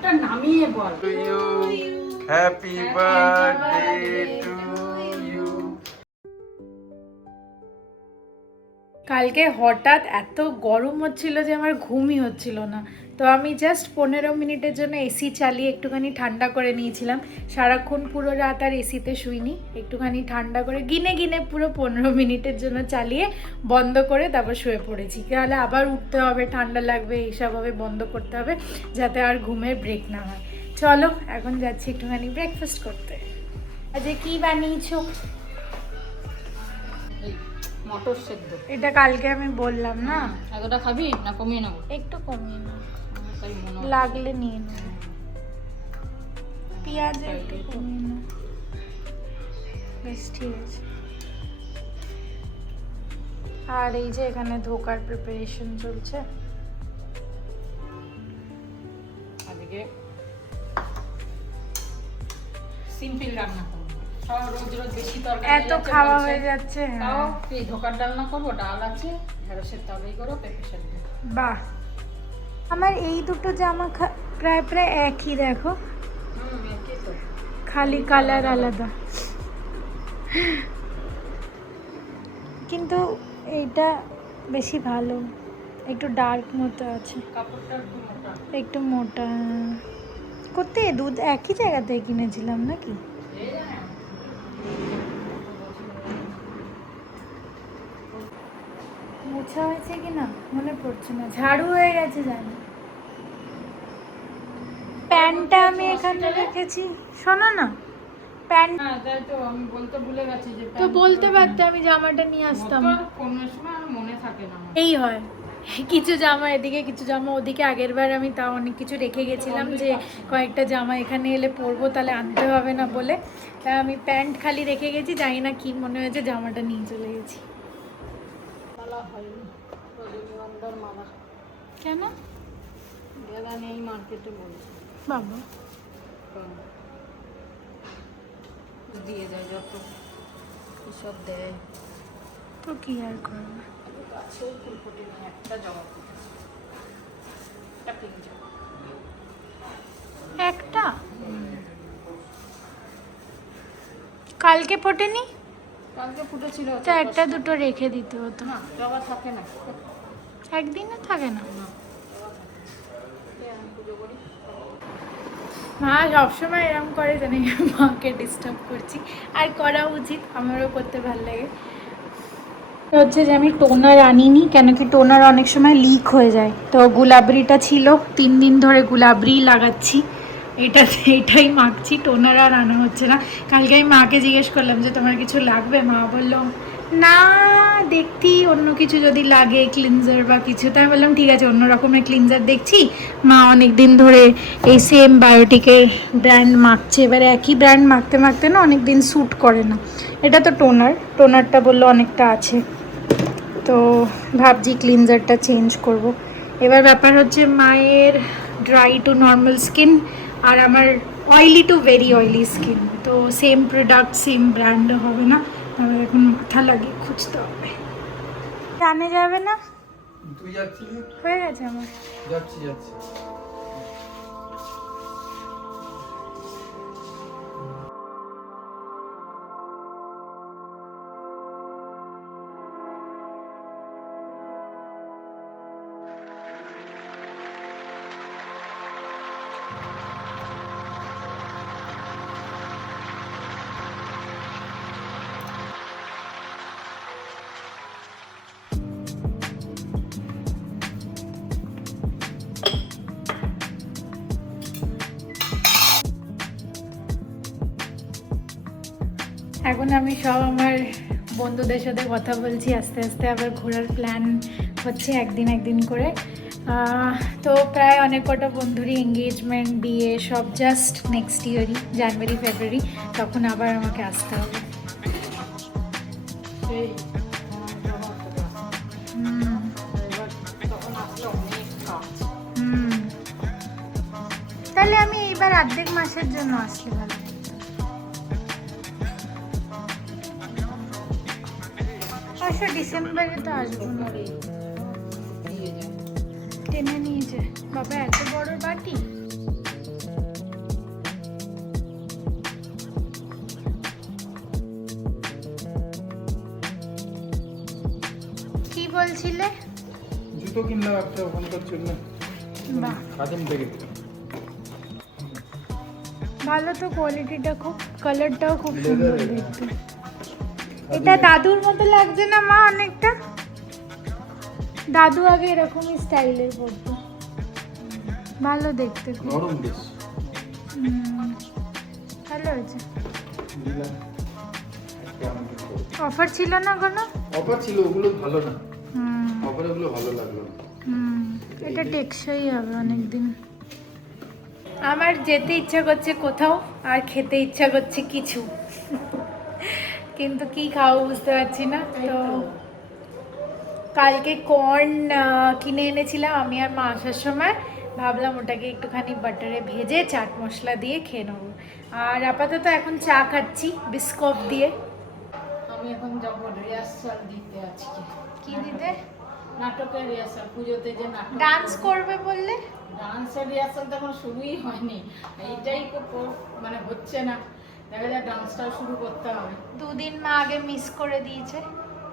কেকটা নামিয়ে বল। Happy birthday to you. কালকে হঠাৎ এত গরম হচ্ছিল যে আমার ঘুমই হচ্ছিল না, তো আমি জাস্ট 15 মিনিটের জন্য এসি চালিয়ে একটুখানি ঠান্ডা করে নিয়েছিলাম। সারাক্ষণ পুরো রাত আর এসিতে শুইনি, একটুখানি ঠান্ডা করে গিনে গিনে পুরো 15 মিনিটের জন্য চালিয়ে বন্ধ করে তারপর শুয়ে পড়েছি। তাহলে আবার উঠতে হবে, ঠান্ডা লাগবে, এইসবভাবে বন্ধ করতে হবে যাতে আর ঘুমের ব্রেক না হয়। চলো এখন যাচ্ছি একটুখানি ব্রেকফাস্ট করতে। আজকে কি বানিয়েছো? মটর সেদ্ধ। এটা কালকে আমি বললাম না। এতটা খাবি না কমিয়ে নেবো? একটু কমিয়ে নাও, তাই মনে হয়। লাগলে নিয়ে নাও। পেঁয়াজ একটু কমিয়ে নাও, বেশ ঠিক আছে। আর এই যে এখানে ধোকার প্রিপারেশন চলছে। আজকে সিম্পল রান্না করবো, সব রোজ রোজ বেশি তরকারি এত খাওয়া হয়ে যাচ্ছে। তাও এই ধোকার ডালনা করবো, ডাল আছে, ঢেঁড়সের তরকারি করবো, পেঁপে সেদ্ধ। বাহ, আমার এই দুটো জামা প্রায় প্রায় একই, দেখো একই তো, খালি কালার আলাদা, কিন্তু এইটা বেশি ভালো, একটু ডার্ক মতো আছে, কাপড়টা একটু মোটা। একটু মোটা। কোথায় দুধ একই জায়গা থেকে কিনেছিলাম নাকি? মোছা হয়েছে কিনা মনে পড়ছে না, ঝাড়ু হয়ে গেছে জানি। প্যান্টটা আমি এখানে রেখেছি, শোনো না, প্যান্ট হ্যাঁ তাই তো, আমি বলতে ভুলে গেছি যে তো বলতে পারতে, আমি জামাটা নিয়ে আসতাম। কোনো সময় আর মনে থাকে না আমার। এই হয়, কিছু জামা এদিকে কিছু জামা ওদিকে। আগের বার আমি তাও অনেক কিছু রেখে গেছিলাম যে কয়েকটা জামা এখানে এলে পরবো, তাহলে আনতে হবে না বলে। তাই আমি প্যান্ট খালি রেখে গেছি, জানি না কি মনে হয়েছে জামাটা নিয়ে চলে গেছি। মালা হয়নি, রজনীগন্ধার মালা কেন গেলা নেই মার্কেটে, বলছে বাবা? দিয়ে যায় যত এসব দেয়। তো কি আর করবো, গাছেও ফুল ফুটে নেই, একটা জবা ফুটেছে, একটা পিঙ্ক জবা। একটা কালকে ফোটেনি, কালকে ফুটেছিল তো একটা দুটো রেখে দিতে হতো। না, জবা থাকে না, একদিনে থাকে না। না জবা থাকে না। আমি পুজো করি। মা সবসময় এরকম করে, জানি মাকে ডিস্টার্ব করছি, আর করা উচিত, আমারও করতে ভালো লাগে। হচ্ছে যে আমি টোনার আনিনি, কেন কি টোনার অনেক সময় লিক হয়ে যায়। তো গুলাবরিটা ছিল, 3 দিন ধরে গুলাবরি লাগাচ্ছি, এটাই মাখছি, টোনার আর আনা হচ্ছে না। কালকে আমি মাকে জিজ্ঞেস করলাম যে তোমার কিছু লাগবে, মা বলল না, দেখতি অন্য কিছু যদি লাগে, ক্লিনজার বা কিছু। তাই বললাম ঠিক আছে, অন্য রকমের ক্লিনজার দেখছি। মা অনেক দিন ধরে এই সেম বায়োটিকের ব্র্যান্ড মাখছে, এবারে একই ব্র্যান্ড মাখতে মাখতে না অনেক দিন স্যুট করে না। এটা তো টোনারটা বললো অনেকটা আছে, তো ভাবছি ক্লিনজারটা চেঞ্জ করব। এবার ব্যাপার হচ্ছে মায়ের ড্রাই টু নর্মাল স্কিন, আর আমার oily two very oily skin, তো সেম প্রোডাক্ট সেম ব্র্যান্ড হবে না। আমার এখন মাথা লাগিয়ে খুঁজতে হবে। জানে যাবে না, তুই যাচ্ছিস? হয়ে গেছে আমার। যাচ্ছি। এখন আমি সব আমার বন্ধুদের সাথে কথা বলছি, আস্তে আস্তে আবার ঘোরার প্ল্যান হচ্ছে একদিন করে। তো প্রায় অনেক কটা বন্ধুরই এঙ্গেজমেন্ট, বিয়ে সব জাস্ট নেক্সট ইয়ারই, জানুয়ারি ফেব্রুয়ারি, তখন আবার আমাকে আসতে হবে। সেই জবা ফুটে এবার তখন আসলে অনেক কাজ। তাহলে আমি এইবার অর্ধেক মাসের জন্য আসলে ভালো। অবশ্য ডিসেম্বরে তো আসবো না, দিয়ে যায়। টেনে নিয়েছে বাবা, এত বড় বাটি। বলছিলে? জুতো কিনলাম একটা ওখানকার জন্য, বাহ, খাদিম থেকে। ভালো তো, কোয়ালিটিটা খুব, কালারটাও খুব Leather সুন্দর এটা। দেখতে। এটা দাদুর মতো লাগছে না মা অনেকটা? দাদু আগে এরকমই স্টাইলের পরতো, ভালো দেখতে খুব। নরম বেশ। ভালো হয়েছে। নিলাম একটা আমাকে করে। অফার ছিল না কোনো? অফার ছিল, ওগুলো ভালো না, হুম অফারে ওগুলো ভালো লাগলো না। হুম, এটা টেকসই হবে অনেকদিন। আমার যেতে ইচ্ছা করছে কোথাও, আর খেতে ইচ্ছা করছে কিছু, কিন্তু কি খাবো বুঝতে পারছি না। তো কালকে কর্ন কিনে এনেছিলাম আমি আর মা আসার সময়, ভাবলাম ওটাকে একটুখানি বাটারে ভেজে চাট মশলা দিয়ে খেয়ে নেবো। আর আপাতত এখন চা খাচ্ছি বিস্কপ দিয়ে। আমি এখন যাবো রিহার্সাল দিতে আজকে। কি দিতে? নাটকের রিহার্সাল, পুজোতে যে নাটক ডান্স করবে বললে? ডান্সের রিহার্সাল তো এখন শুরুই হয়নি, এইটাই মানে হচ্ছে না। দেখা যায় ডান্সটাও শুরু করতে হবে। দুদিন মা আগে মিস করে দিয়েছে।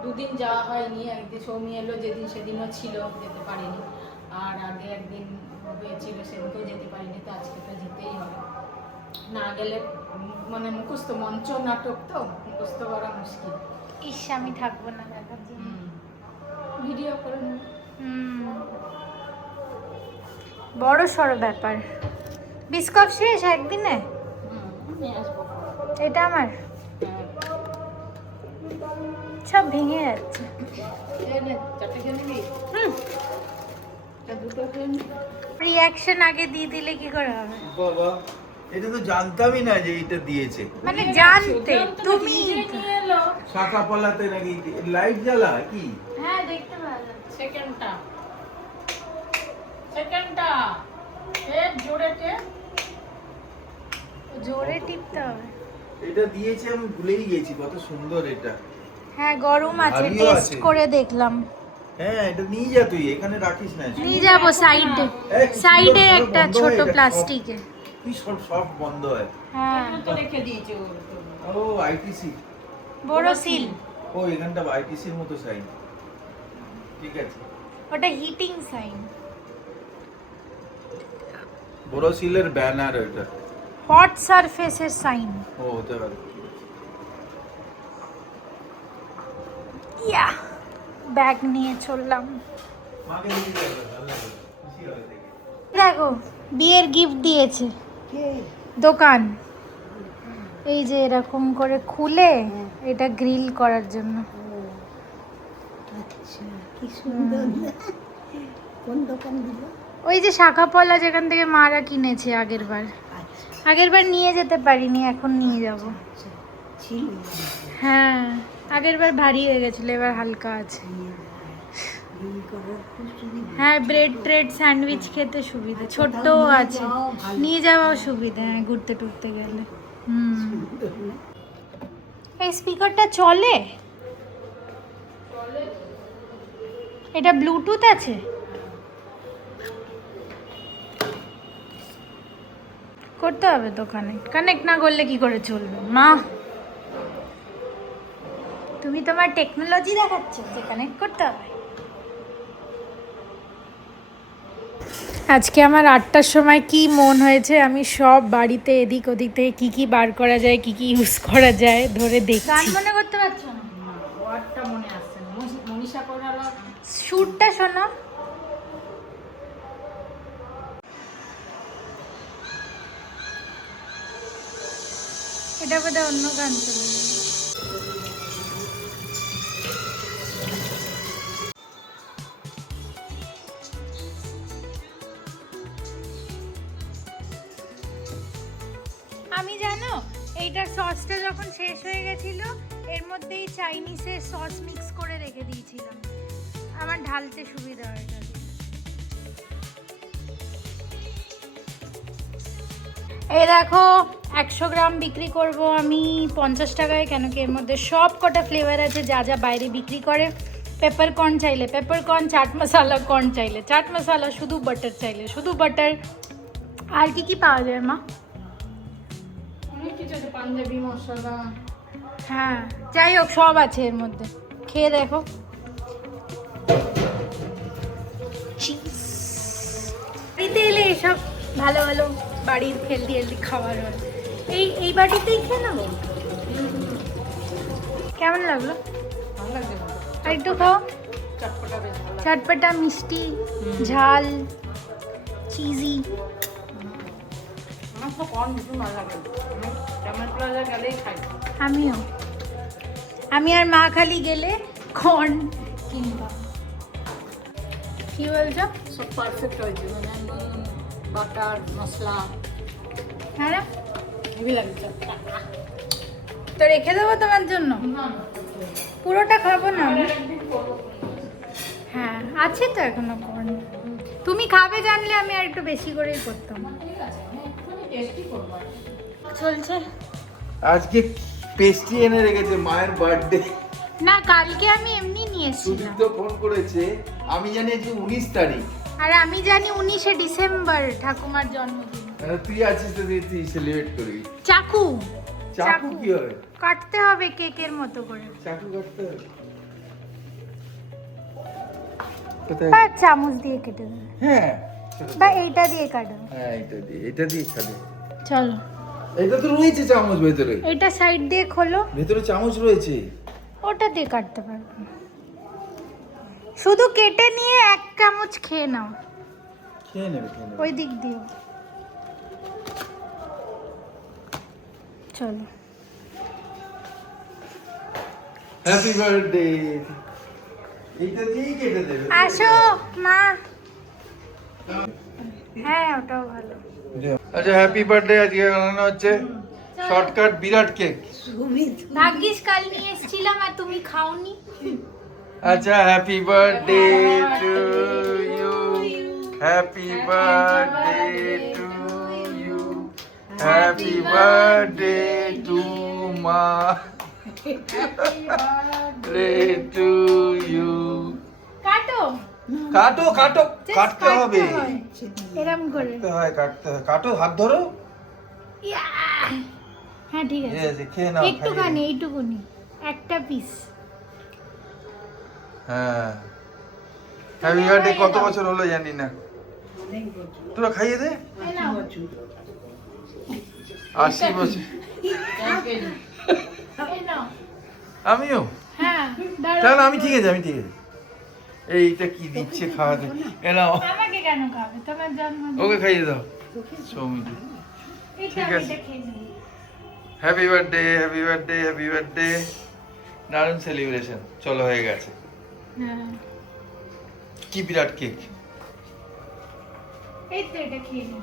দুদিন যাওয়া হয়নি, একদিন সৌমি এলো যেদিন সেদিনও ছিল, যেতে পারিনি। আর আগে একদিন হয়েছিল, সেদিনকেও যেতে পারিনি, তো আজকে তো যেতেই হবে। না গেলে মানে মুখস্থ, মঞ্চ নাটক তো মুখস্থ করা মুশকিল। ইস, আমি থাকবো না দেখার জন্য। ভিডিও করে নেব। বড় সড় ব্যাপার। বিস্কপ শেষ একদিনে? নিয়ে আসবো। এটা আমার সব ভেঙে যাচ্ছে। চারটে খেয়ে নিবি? হুম, দুটো খেয়ে নিবি? রিয়াকশন আগে দিয়ে দিলে কি করে হবে? বাবা, এটা তো জানতামই না যে এটা দিয়েছে। মানে জানতে তুমি? নিয়ে এলো শাখা পলাতে নাকি লাইট জ্বালা কি? হ্যাঁ, দেখতে ভালো। সেকেন্ডটা জোরে জোরে টিপতে হবে। এটা দিয়েছে, আমি ভুলেই গেছি কত সুন্দর এটা। হ্যাঁ, গরম আছে, ভারীও টেস্ট আছে। করে দেখলাম। হ্যাঁ, এটা নিয়ে যা, তুই এখানে রাখিস না। নিয়ে যাবো সাইডে, এই, কি সাইডে সুন্দর একটা বন্ধ হয় ছোট এটা, প্লাস্টিকে। কি সব বন্ধ হয়। হ্যাঁ, তো রেখে দিয়েছে ও আইটিসি, বড় সিল। ও এখানটা আইটিসির মতো সাইন। ঠিক আছে, ওটা হিটিং সাইন। বড় সিলের ব্যানার এটা। হট সারফেসের সাইন। ও হতে পারে। ইয়া, ব্যাগ নিয়ে চললাম। মাকে নিয়ে যাবে, ভালো লাগবে, খুশি হবে দেখে। দেখো, বিয়ের গিফট দিয়েছে দোকান। এই যে এরকম করে খুলে এটা গ্রিল করার জন্য। কি সুন্দর না? কোন দোকান দিল? ওই যে শাখা পলা যেখান থেকে মারা কিনেছে আগের বার নিয়ে যেতে পারিনি, এখন নিয়ে যাব। ছিল হ্যাঁ, আগের বার ভারী হয়ে গেছিল, এবার হালকা আছে। বিল করার খুব সুবিধা। হ্যাঁ, ব্রেড ট্রেড স্যান্ডউইচ খেতে সুবিধা, ছোট্টও আছে, নিয়ে যাওয়াও সুবিধা। হ্যাঁ, ঘুরতে টুরতে গেলে। এই স্পিকারটা চলে? এটা ব্লুটুথ আছে? করতে হবে তো কানেক্ট না করলে কি করে চলবে মা? তুমি তোমার টেকনোলজি দেখাচ্ছ যে কানেক্ট করতে হবে। আজকে আমার 8টার সময় কি মন হয়েছে, আমি সব বাড়িতে এদিক ওদিক থেকে কী বার করা যায়, কি ইউজ করা যায় ধরে দেখছি। গান মনে করতে পারছো না? ওয়ার্ডটা মনে আসছে না। মনীষা করালো সুরটা শোনো। এটা বোধহয় অন্য গান চলে গেল। আমি জানো, এইটার সসটা যখন শেষ হয়ে গেছিল, এর মধ্যেই চাইনিজের সস মিক্স করে রেখে দিয়েছিলাম, আমার ঢালতে সুবিধা হয়ে গেল। এই দেখো, 100 গ্রাম বিক্রি করব আমি 50 টাকায়, কেন কি এর মধ্যে সব কটা ফ্লেভার আছে যা যা বাইরে বিক্রি করে। পেপার কর্ন চাইলে paper corn, chaat masala corn চাইলে চাট মশলা, শুধু বাটার চাইলে শুধু বাটার। আর কি কি পাওয়া যায় মা? অনেক কিছু আছে, পাঞ্জাবি মশলা। হ্যাঁ, যাই হোক, সব আছে এর মধ্যে, খেয়ে দেখো। বাড়িতে এলে এসব ভালো ভালো বাড়ির হেলদি হেলদি খাবার হয়। এই বাড়িতেই খেয়ে নেবো। কেমন লাগলো? ভালো লাগছে না? আর একটু খাও। চটপটা বেশ ভালো লাগছে। চটপটা, মিষ্টি, ঝাল, চিজি। আমার তো কর্ন ভীষণ ভালো লাগে। আমি টেম্পল প্লাজা গেলেই খাই। আমি আর মা খালি গেলে কর্ন কিনবা। কি বলছো? সব পারফেক্ট হয়েছে, মানে নুন, বাটার, মশলা হ্যাঁ রে? হেভি লাগছে। তো রেখে দেবো তোমার জন্য। পুরোটা খাবো না আমি। হ্যাঁ, আছে তো এখনো কর্ন। তুমি খাবে জানলে আমি আর একটু বেশি করেই করতাম। ঠিক আছে, আমি একটুখানি টেস্টি করবো। চলছে আজকে পেস্ট্রি এনে রেখেছে, মায়ের বার্থডে। না, কালকে আমি এমনি নিয়ে এসেছিলাম। সুদীপ্ত ফোন করেছে, আমি জানি আজকে 19 তারিখ। আর আমি জানি 19শে ডিসেম্বর ঠাকুমার জন্মদিন। তুই আছিস তো, তুই সেলিব্রেট করবি। চাকু চাকু কি হয়? কাটতে হবে কেকের মতো করে। চাকু কাটতে হবে? কোথায়? বা চামচ দিয়ে কেটে দেবে, হ্যাঁ, বা এইটা দিয়ে কাটো। হ্যাঁ, এটা দিয়ে খাবে। চলো, এটা তো রয়েছে চামচ ভেতরে। এটা সাইড দিয়ে খোলো। ভেতরে চামচ রয়েছে। ওটা দিয়ে কাটতে পারবে। শুধু কেটে নিয়ে এক চামচ খেয়ে নাও। খেয়ে নেবে, খেয়ে নেবে। ওই দিক দিয়ে। চলো। Happy birthday. এইটা দিয়েই কেটে দেবে। আসো মা। হ্যাঁ, ওটাও ভালো। আচ্ছা, হ্যাপি বার্থডে আজকে বানানো হচ্ছে শর্টকাট বিরাট কেক। ভাগ্যিস কাল নিয়ে এসেছিলাম আর তুমি খাওনি। আচ্ছা, happy birthday to you, happy birthday to you, happy birthday to মা, বার্থডে টু ইউ। কাটো, কাটো কাটো, কাটতে হবে। এরম করে। কাটতে হয়, কাটতে হয়। কাটো, হাত ধরো। ইয়া! হ্যাঁ, ঠিক আছে। ঠিক আছে, খেয়ে নাও। একটুখানি, এইটুকুনি, একটা পিস। হ্যাঁ, হ্যাপি বার্থডে। কত বছর হলো জানি না। তোরা খাইয়ে দে। 80 বছর। এই নাও। আমিও। হ্যাঁ, দাঁড়াও। তাহলে আমি ঠিক আছে, আমি ঠিক আছে। এইটা কি দিচ্ছে খাওয়াতে? এলাও, আমাকে কেন খাবে? তোমার জন্মদিন। ওকে খাইয়ে দাও। সৌমিকে। এটা ঠিক আমি আছে। এটা খেয়ে নেবো। Happy birthday, happy birthday, happy birthday. দারুণ সেলিব্রেশন। চলো, হয়ে গেছে। হ্যাঁ, কি বিরাট কেক। এই তো এটা খেয়ে নে।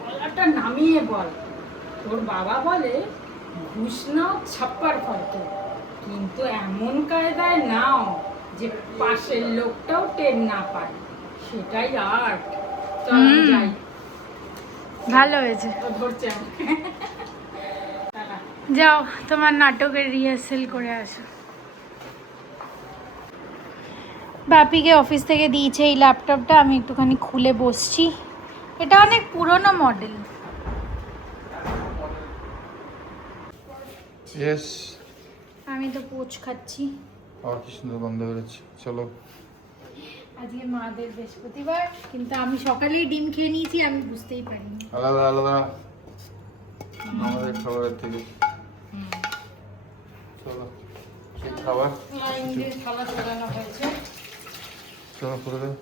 গলাটা নামিয়ে বল। তোর বাবা বলে ঘুষ নাও ছাপ্পার ফর্দ, কিন্তু এমন কায়দায় নাও যে পাশের লোকটাও টের না পায়। সেটাই আর্ট। চল আমি যাই। ভালো হয়েছে। ও ধরছে আমাকে। টাটা। যাও, তোমার নাটকের রিহার্সেল করে আসো। বাপিকে অফিস থেকে দিয়েছে এই ল্যাপটপটা, আমি একটুখানি খুলে বসছি। এটা অনেক পুরনো মডেল। ইয়েস। আমি তো পোচ খাচ্ছি। আর কি সুন্দর গন্ধ বেরোচ্ছে। চলো। আজকে মাদের বৃহস্পতিবার, কিন্তু আমি সকালেই ডিম খেয়ে নিয়েছি, আমি বুঝতেই পারিনি। আলাদা আলাদা আমাদের খাবারের থেকে। চলো, কি খাবার? ইংলিশ খাবার চালানো হয়েছে। চলো, করে দাও।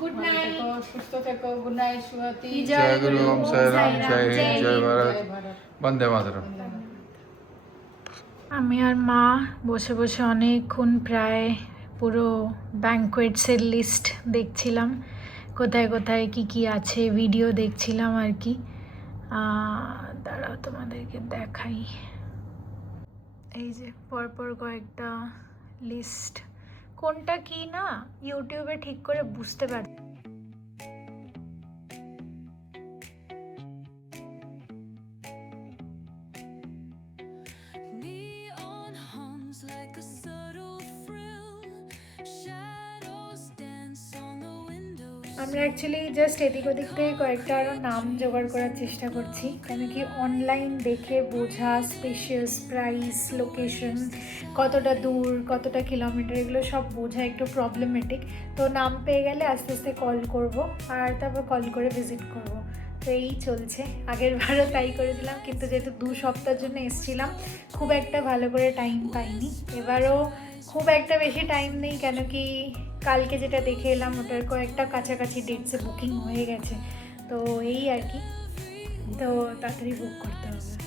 গুড ভালো নাইট। থেকো, সুস্থ থেকো। গুড নাইট, সুমতি। জয় গুরু, ওম সাই রাম, জয় হিন্দ, জয় ভারত, জয় ভারত। বন্দে মাতরম। আমি আর মা বসে বসে অনেকক্ষণ, প্রায় পুরো ব্যাঙ্কোয়েটসের লিস্ট দেখছিলাম, কোথায় কোথায় কি কি আছে, ভিডিও দেখছিলাম আর কি। দাঁড়াও তোমাদেরকে দেখাই। এই যে পরপর কয়েকটা লিস্ট, কোনটা কি না ইউটিউবে ঠিক করে বুঝতে পারি। Neon hums like a subtle frill. Shadows dance on the windows আমরা অ্যাকচুয়ালি জাস্ট এদিক ওদিক থেকে কয়েকটা আরও নাম জোগাড় করার চেষ্টা করছি, কেন কি অনলাইন দেখে বোঝা, স্পেশিয়াস, প্রাইস, লোকেশন, কতটা দূর, কতটা কিলোমিটার, এগুলো সব বোঝা একটু প্রবলেমেটিক। তো নাম পেয়ে গেলে আস্তে আস্তে কল করব, আর তারপর কল করে ভিজিট করব। তো এই চলছে, আগের বারও তাই করেছিলাম, কিন্তু যেহেতু 2 সপ্তাহের জন্য এসেছিলাম খুব একটা ভালো করে টাইম পাইনি। এবারও খুব একটা বেশি টাইম নেই, কেন কি কালকে যেটা দেখে এলাম ওটার কয়েকটা কাছাকাছি ডেটসে বুকিং হয়ে গেছে। তো এই আর কি, তো তাড়াতাড়ি বুক করতে হবে।